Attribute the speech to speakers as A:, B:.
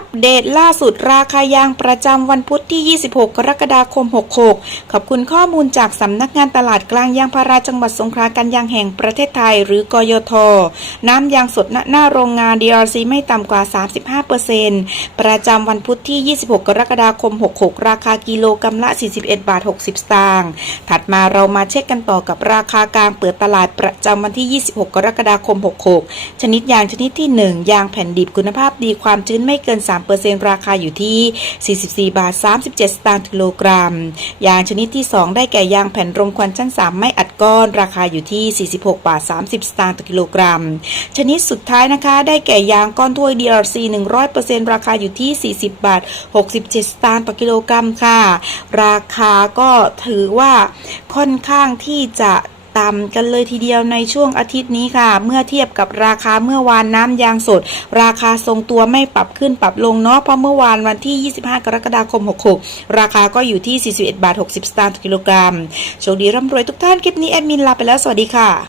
A: ปเดตล่าสุดราคายางประจำวันพุธที่ 26 กรกฎาคม 66 ขอบคุณข้อมูลจากสำนักงานตลาดกลางยางพาราจังหวัดสงขลาการยางแห่งประเทศไทย หรือกยท น้ำยางสดณหน้าโรงงาน DRC ไม่ต่ำกว่า 35%ประจำวันพุธที่ 26 กรกฎาคม 66 ราคากิโลกรัมละ 41 บาท 60 สตางค์ถัดมาเรามาเช็คกันต่อกับราคากลางเปิดตลาดประจำวันที่ 26 กรกฎาคม 66 ชนิดยางชนิดที่ 1 ยางแผ่นดิบคุณภาพดีความชื้นไม่เกิน3%ราคาอยู่ที่ 44 บาท 37 สตางค์กิโลกรัม ยางชนิดที่ 2 ได้แก่ยางแผ่นรมควันชั้น 3 ไม่อัดก้อน ราคาอยู่ที่ 46 บาท 30 สตางค์ต่อกิโลกรัม ชนิดสุดท้ายนะคะ ได้แก่ยางก้อนถ้วย DRC 100%ราคาอยู่ที่ 40 บาท 67 สตางค์ต่อกิโลกรัมค่ะ ราคาก็ถือว่าค่อนข้างที่จะ ต่ำกันเลยทีเดียวในช่วงอาทิตย์นี้ค่ะ เมื่อเทียบกับราคาเมื่อวานน้ำยางสด ราคาทรงตัวไม่ปรับขึ้นปรับลงเนาะเพราะเมื่อวานวันที่ 25 กรกฎาคม 66 ราคาก็อยู่ที่ 41 บาท 60 สตางค์ต่อกิโลกรัมโชคดีร่ำรวยทุกท่านคลิปนี้แอดมินลาไปแล้วสวัสดีค่ะ